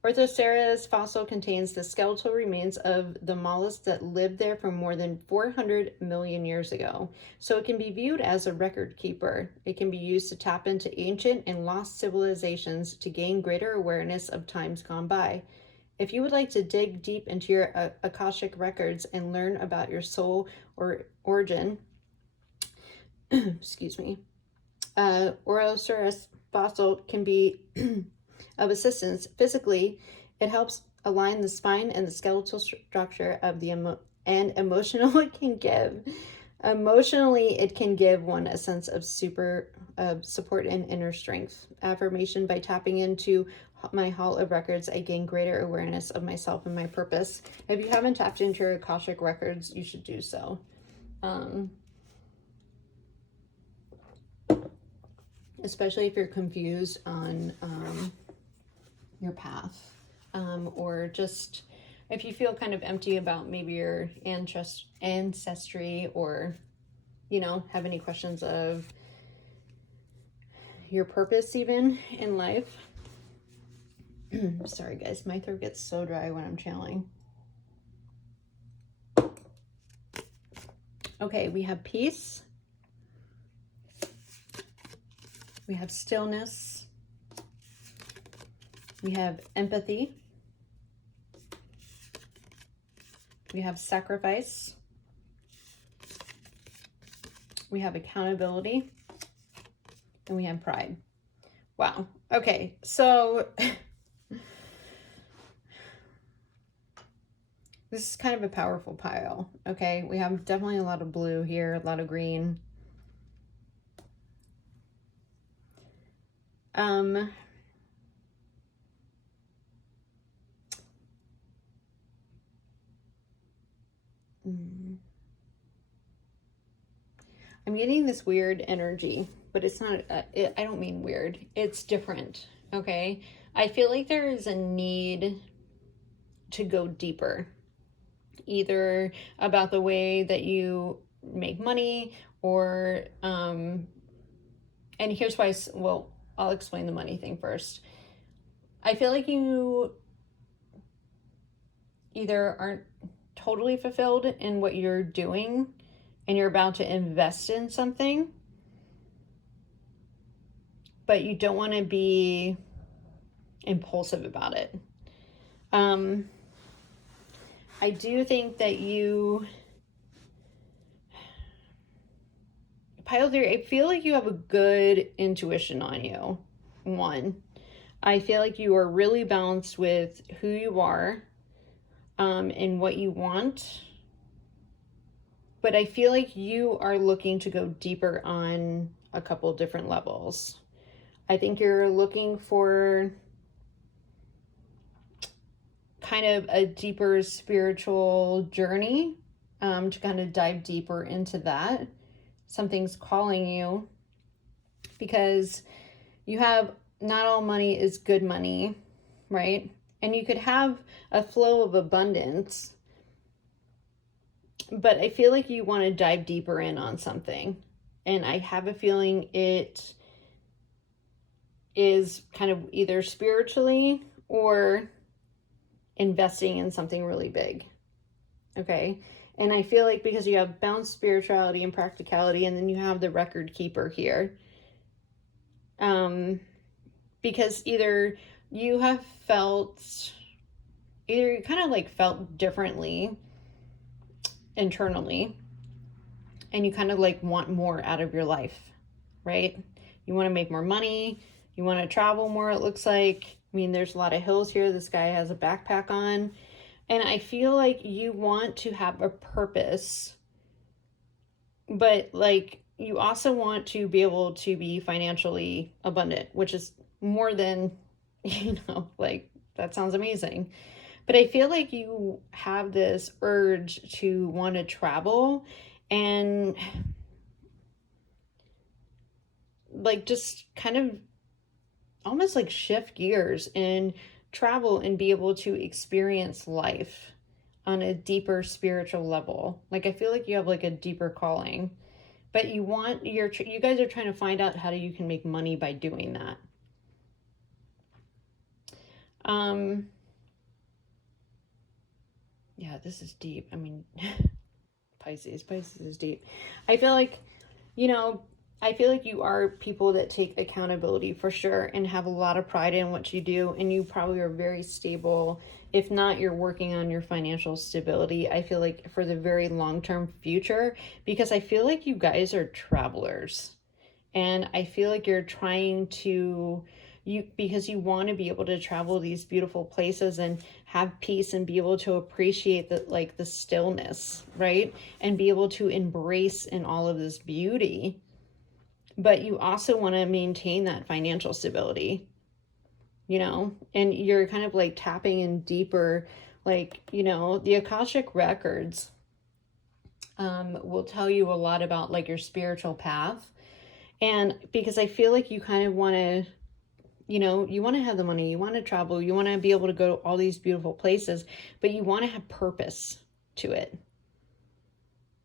Orthoceras fossil contains the skeletal remains of the mollusks that lived there for more than 400 million years ago. So it can be viewed as a record keeper. It can be used to tap into ancient and lost civilizations to gain greater awareness of times gone by. If you would like to dig deep into your Akashic records and learn about your soul or origin, excuse me, Orthoceras fossil can be of assistance. Physically, it helps align the spine and the skeletal structure of the emotionally it can give one a sense of support and inner strength. Affirmation: by tapping into my hall of records, I gain greater awareness of myself and my purpose. If you haven't tapped into your Akashic records, you should do so. Especially if you're confused on your path, or just if you feel kind of empty about maybe your ancestry, or have any questions of your purpose even in life. Sorry guys, my throat gets so dry when I'm channeling. Okay, we have peace, we have stillness, we have empathy, we have sacrifice, we have accountability, and we have pride. Wow. Okay, so this is kind of a powerful pile. Okay, we have definitely a lot of blue here, a lot of green. I'm getting this weird energy, but it's not, I don't mean weird. It's different, okay? I feel like there is a need to go deeper, either about the way that you make money, or, and here's why, well, I'll explain the money thing first. I feel like you either aren't totally fulfilled in what you're doing and you're about to invest in something, but you don't want to be impulsive about it. I do think that pile 3, I feel like you have a good intuition on you. One, I feel like you are really balanced with who you are and what you want. But I feel like you are looking to go deeper on a couple different levels. I think you're looking for kind of a deeper spiritual journey, to kind of dive deeper into that. Something's calling you because you have not all money is good money, right? And you could have a flow of abundance, but I feel like you want to dive deeper in on something. And I have a feeling it is kind of either spiritually or investing in something really big. Okay. And I feel like because you have balanced spirituality and practicality, and then you have the record keeper here. Because either you have either you kind of like felt differently internally, and you kind of like want more out of your life, right? You want to make more money, you want to travel more, it looks like. I mean, there's a lot of hills here. This guy has a backpack on. And I feel like you want to have a purpose, but like you also want to be able to be financially abundant, which is more than, like that sounds amazing. But I feel like you have this urge to want to travel and like just kind of almost like shift gears and travel and be able to experience life on a deeper spiritual level. Like I feel like you have like a deeper calling, but you guys are trying to find out how you can make money by doing that. Yeah, this is deep. I mean, Pisces is deep. I feel like, I feel like you are people that take accountability for sure and have a lot of pride in what you do. And you probably are very stable. If not, you're working on your financial stability. I feel like for the very long-term future, because I feel like you guys are travelers. And I feel like you're trying to, because you want to be able to travel these beautiful places and have peace and be able to appreciate the stillness, right? And be able to embrace in all of this beauty. But you also want to maintain that financial stability, and you're kind of like tapping in deeper, like, the Akashic records will tell you a lot about like your spiritual path. And because I feel like you kind of want to, you want to have the money, you want to travel, you want to be able to go to all these beautiful places, but you want to have purpose to it,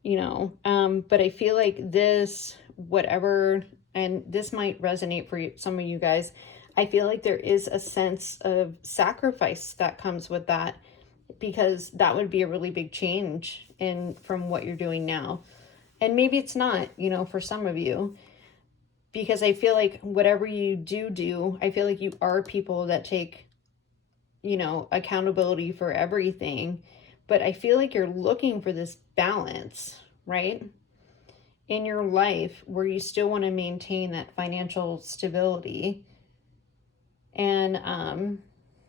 but I feel like this, whatever, and this might resonate for some of you guys, I feel like there is a sense of sacrifice that comes with that, because that would be a really big change from what you're doing now. And maybe it's not, for some of you, because I feel like whatever you do, I feel like you are people that take, accountability for everything. But I feel like you're looking for this balance, right, in your life where you still want to maintain that financial stability, and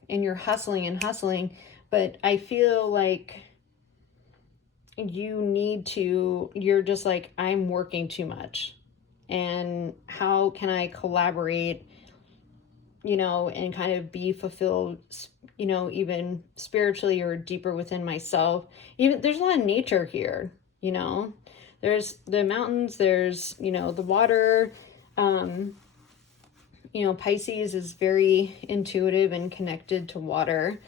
you're hustling, but I feel like you're just like, I'm working too much, and how can I collaborate, and kind of be fulfilled, even spiritually or deeper within myself. Even there's a lot of nature here, there's the mountains, there's, the water. Pisces is very intuitive and connected to water.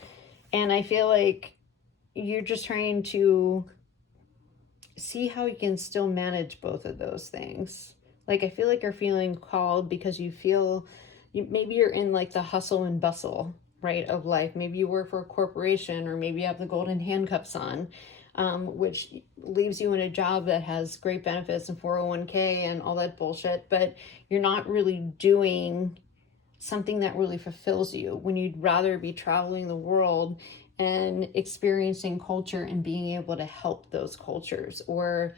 And I feel like you're just trying to see how you can still manage both of those things. Like, I feel like you're feeling called because you feel maybe you're in like the hustle and bustle, right, of life. Maybe you work for a corporation, or maybe you have the golden handcuffs on, which leaves you in a job that has great benefits and 401k and all that bullshit, but you're not really doing something that really fulfills you, when you'd rather be traveling the world and experiencing culture and being able to help those cultures, or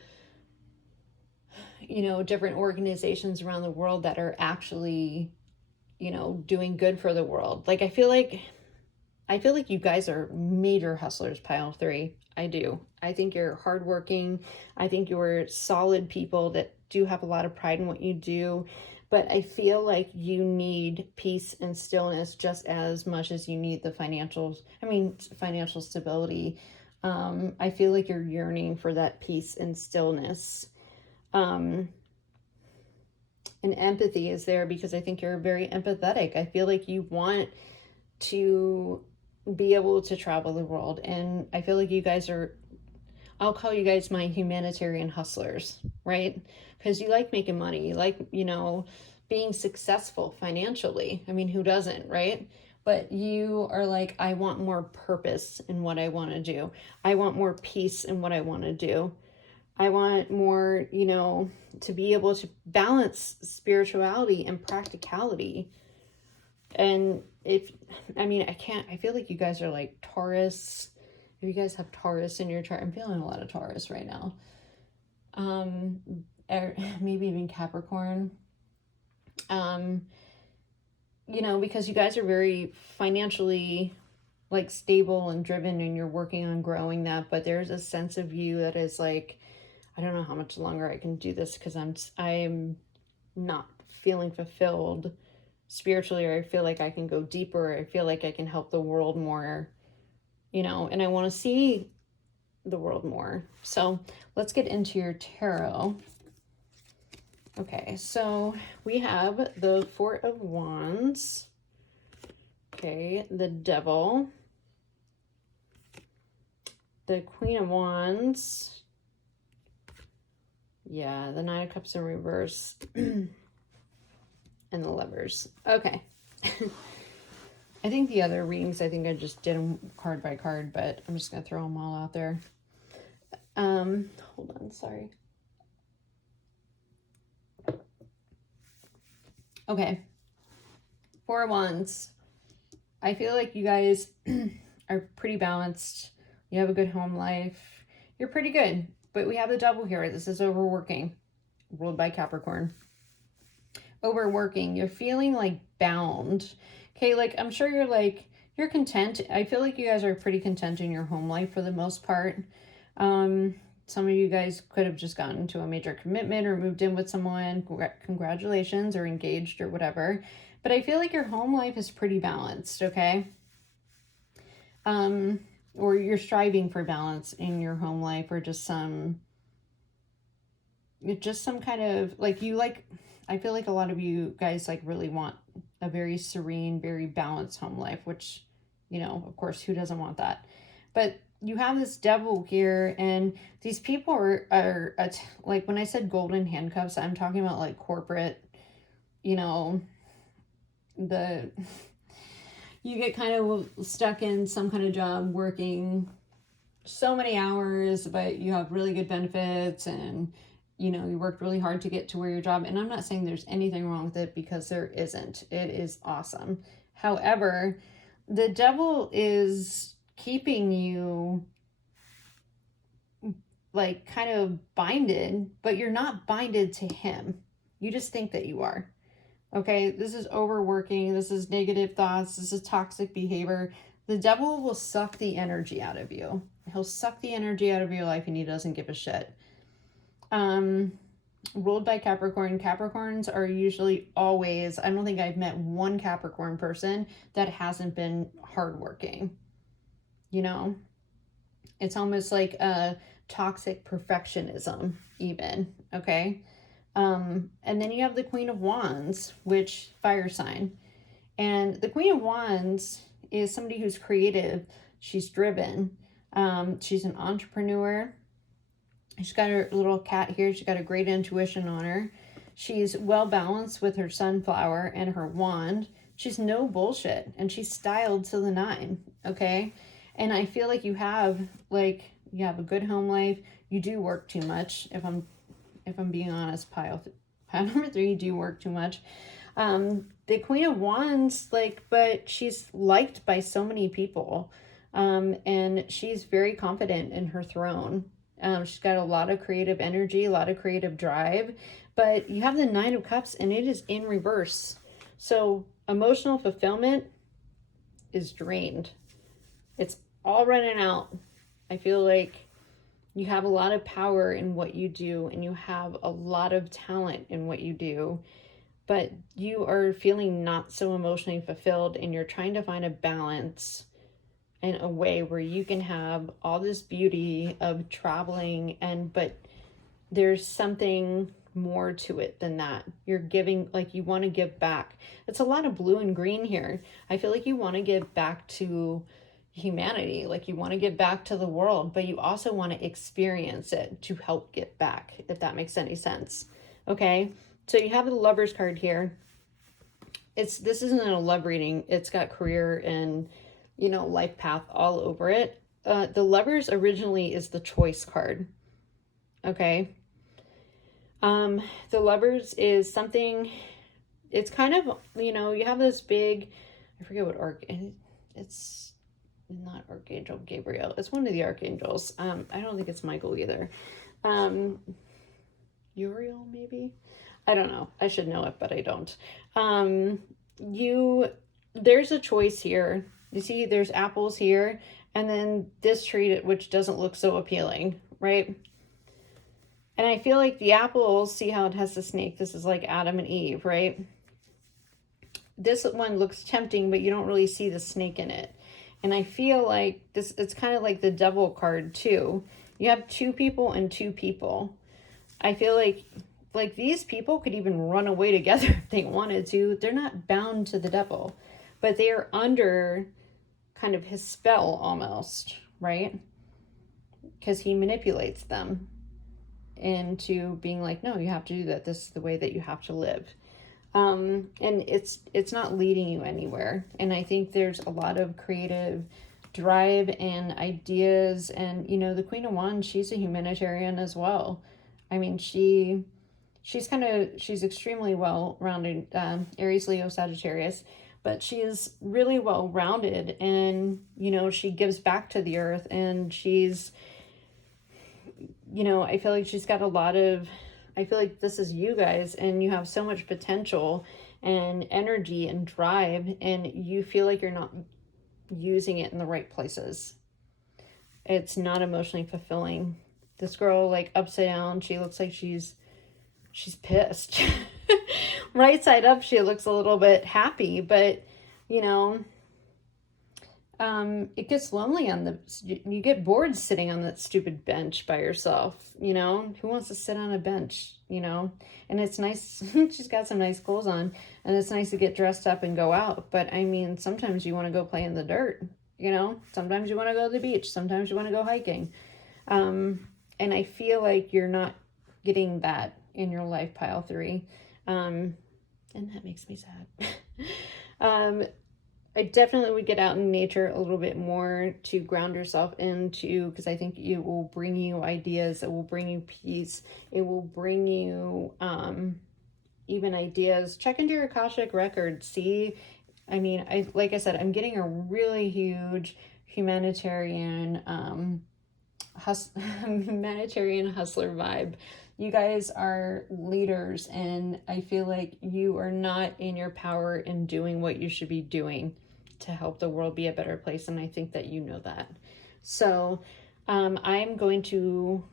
different organizations around the world that are actually you know, doing good for the world. Like, I feel like you guys are major hustlers, pile 3. I do. I think you're hardworking. I think you're solid people that do have a lot of pride in what you do. But I feel like you need peace and stillness just as much as you need the financial stability. I feel like you're yearning for that peace and stillness. And empathy is there because I think you're very empathetic. I feel like you want to be able to travel the world. And I feel like you guys are, I'll call you guys my humanitarian hustlers, right? Because you like making money. You like, you know, being successful financially. I mean, who doesn't, right? But you are like, I want more purpose in what I want to do. I want more peace in what I want to do. I want more, you know, to be able to balance spirituality and practicality. And I feel like you guys are like Taurus. If you guys have Taurus in your chart, I'm feeling a lot of Taurus right now. Maybe even Capricorn. You know, because you guys are very financially like stable and driven, and you're working on growing that, but there's a sense of you that is like, I don't know how much longer I can do this because I'm not feeling fulfilled spiritually, or I feel like I can go deeper. I feel like I can help the world more, you know, and I want to see the world more. So let's get into your tarot. Okay, so we have the Four of Wands. Okay, the Devil. The Queen of Wands. Yeah, the Nine of Cups in reverse. And the Lovers. Okay. I think the other readings, I think I just did them card by card, but I'm just going to throw them all out there. Hold on, sorry. Okay. Four of Wands. I feel like you guys are pretty balanced. You have a good home life. You're pretty good. But we have the Devil here. This is overworking. Ruled by Capricorn. Overworking. You're feeling like bound. Okay, like I'm sure you're content. I feel like you guys are pretty content in your home life for the most part. Some of you guys could have just gotten into a major commitment or moved in with someone. Congratulations, or engaged or whatever. But I feel like your home life is pretty balanced, okay? Or you're striving for balance in your home life, or just some kind of I feel like a lot of you guys like really want a very serene, very balanced home life, which, you know, of course, who doesn't want that? But you have this Devil here, and these people are like, when I said golden handcuffs, I'm talking about like corporate, you know, you get kind of stuck in some kind of job working so many hours, but you have really good benefits, and you know, you worked really hard to get to where your job. And I'm not saying there's anything wrong with it, because there isn't. It is awesome. However, the Devil is keeping you like kind of binded, but you're not binded to him. You just think that you are. Okay, this is overworking. This is negative thoughts. This is toxic behavior. The Devil will suck the energy out of you. He'll suck the energy out of your life, and he doesn't give a shit. Ruled by Capricorn. Capricorns are usually always, I don't think I've met one Capricorn person that hasn't been hardworking. You know, it's almost like a toxic perfectionism even, okay? And then you have the Queen of Wands, which fire sign. And the Queen of Wands is somebody who's creative. She's driven. She's an entrepreneur. She's got her little cat here. She's got a great intuition on her. She's well balanced with her sunflower and her wand. She's no bullshit, and she's styled to the 9, okay? And I feel like you have a good home life. You do work too much. If I'm being honest, pile number 3, you do work too much. The Queen of Wands, but she's liked by so many people. And she's very confident in her throne. She's got a lot of creative energy, a lot of creative drive, but you have the 9 of Cups, and it is in reverse. So emotional fulfillment is drained. It's all running out. I feel like you have a lot of power in what you do, and you have a lot of talent in what you do, but you are feeling not so emotionally fulfilled, and you're trying to find a balance in a way where you can have all this beauty of traveling, but there's something more to it than that. You're giving, like, you want to give back. It's a lot of blue and green here. I feel like you want to give back to humanity, like you want to give back to the world, but you also want to experience it to help get back, if that makes any sense. Okay, so you have the Lovers card here. This isn't a love reading. It's got career and, you know, life path all over it. The Lovers originally is the Choice card. Okay, the Lovers is something, it's kind of, you know, you have this big, I forget what it's not Archangel Gabriel. It's one of the archangels. I don't think it's Michael either. Uriel, maybe? I don't know. I should know it, but I don't. There's a choice here. You see, there's apples here, and then this tree, which doesn't look so appealing, right? And I feel like the apples, see how it has the snake? This is like Adam and Eve, right? This one looks tempting, but you don't really see the snake in it. And I feel like it's kind of like the Devil card too. You have two people and two people. I feel like these people could even run away together if they wanted to. They're not bound to the devil, but they are under kind of his spell almost, right? Because he manipulates them into being like, no, you have to do that. This is the way that you have to live. And it's not leading you anywhere. And I think there's a lot of creative drive and ideas. And, you know, the Queen of Wands, she's a humanitarian as well. I mean, she's extremely well-rounded, Aries, Leo, Sagittarius, but she is really well-rounded, and, you know, she gives back to the earth, and she's, you know, I feel like she's got I feel like this is you guys, and you have so much potential and energy and drive, and you feel like you're not using it in the right places. It's not emotionally fulfilling. This girl, like, upside down, she looks like she's pissed. Right side up, she looks a little bit happy, but, you know, it gets lonely you get bored sitting on that stupid bench by yourself, you know? Who wants to sit on a bench, you know? And it's nice, she's got some nice clothes on, and it's nice to get dressed up and go out, but I mean, sometimes you want to go play in the dirt, you know? Sometimes you want to go to the beach, sometimes you want to go hiking. And I feel like you're not getting that in your life, pile 3. And that makes me sad. I definitely would get out in nature a little bit more to ground yourself into, because I think it will bring you ideas, it will bring you peace, it will bring you even ideas. Check into your Akashic records. See, I mean, like I said, I'm getting a really huge humanitarian humanitarian hustler vibe. You guys are leaders, and I feel like you are not in your power in doing what you should be doing to help the world be a better place, and I think that you know that. So I'm going to,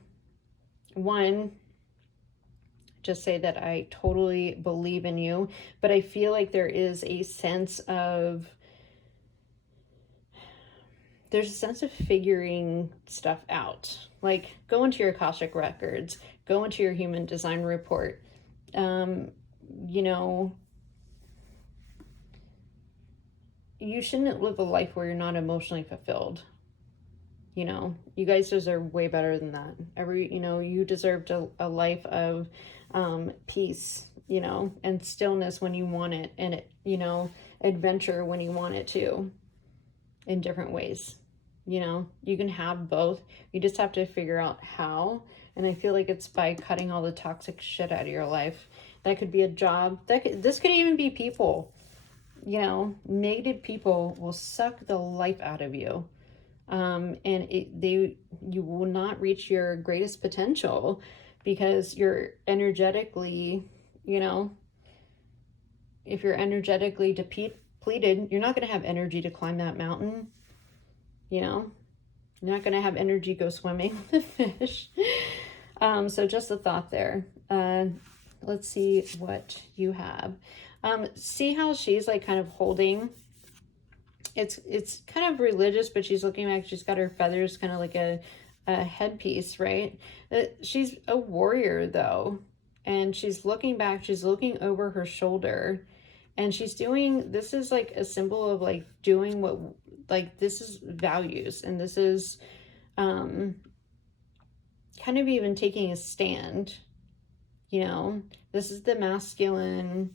just say that I totally believe in you, but I feel like there is a sense of figuring stuff out. Like, go into your Akashic records, go into your human design report. You know, you shouldn't live a life where you're not emotionally fulfilled. You know, you guys deserve way better than that. You know, you deserved a life of peace, you know, and stillness when you want it, and you know, adventure when you want it to, in different ways. You know, you can have both. You just have to figure out how. And I feel like it's by cutting all the toxic shit out of your life. That could be a job. This could even be people. You know, negative people will suck the life out of you. And you will not reach your greatest potential because you're energetically, you know, if you're energetically depleted, you're not going to have energy to climb that mountain. You know, you're not going to have energy go swimming with the fish. So just a thought there. Let's see what you have. See how she's like kind of holding. It's kind of religious, but she's looking back. She's got her feathers, kind of like a headpiece, right? She's a warrior though, and she's looking back. She's looking over her shoulder, and she's doing. This is like a symbol of like doing what, like this is values, and this is, kind of even taking a stand. You know, this is the masculine.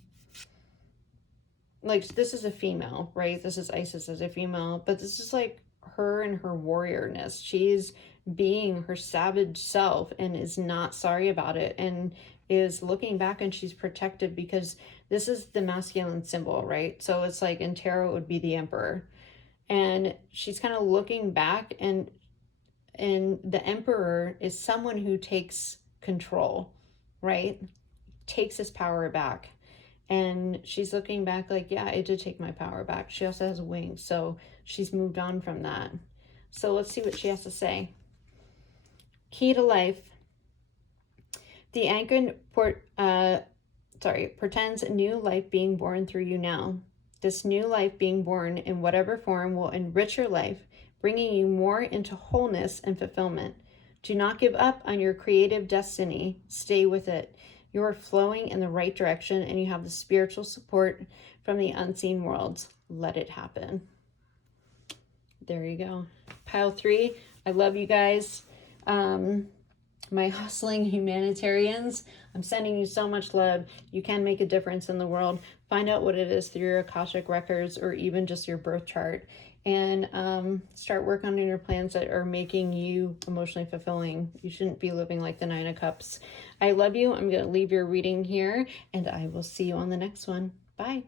Like this is a female, right? This is Isis as a female, but this is like her and her warriorness. She's being her savage self and is not sorry about it, and is looking back, and she's protective because this is the masculine symbol, right? So it's like in tarot it would be the emperor, and she's kind of looking back, and the emperor is someone who takes control, right? Takes his power back. And she's looking back like, yeah, I did take my power back. She also has wings, so she's moved on from that. So let's see what she has to say. Key to life. The anchor pretends new life being born through you now. This new life being born in whatever form will enrich your life, bringing you more into wholeness and fulfillment. Do not give up on your creative destiny. Stay with it. You are flowing in the right direction, and you have the spiritual support from the unseen worlds. Let it happen. There you go. Pile 3, I love you guys. My hustling humanitarians, I'm sending you so much love. You can make a difference in the world. Find out what it is through your Akashic records or even just your birth chart, and start working on your plans that are making you emotionally fulfilling. You shouldn't be living like the 9 of Cups. I love you. I'm going to leave your reading here, and I will see you on the next one. Bye.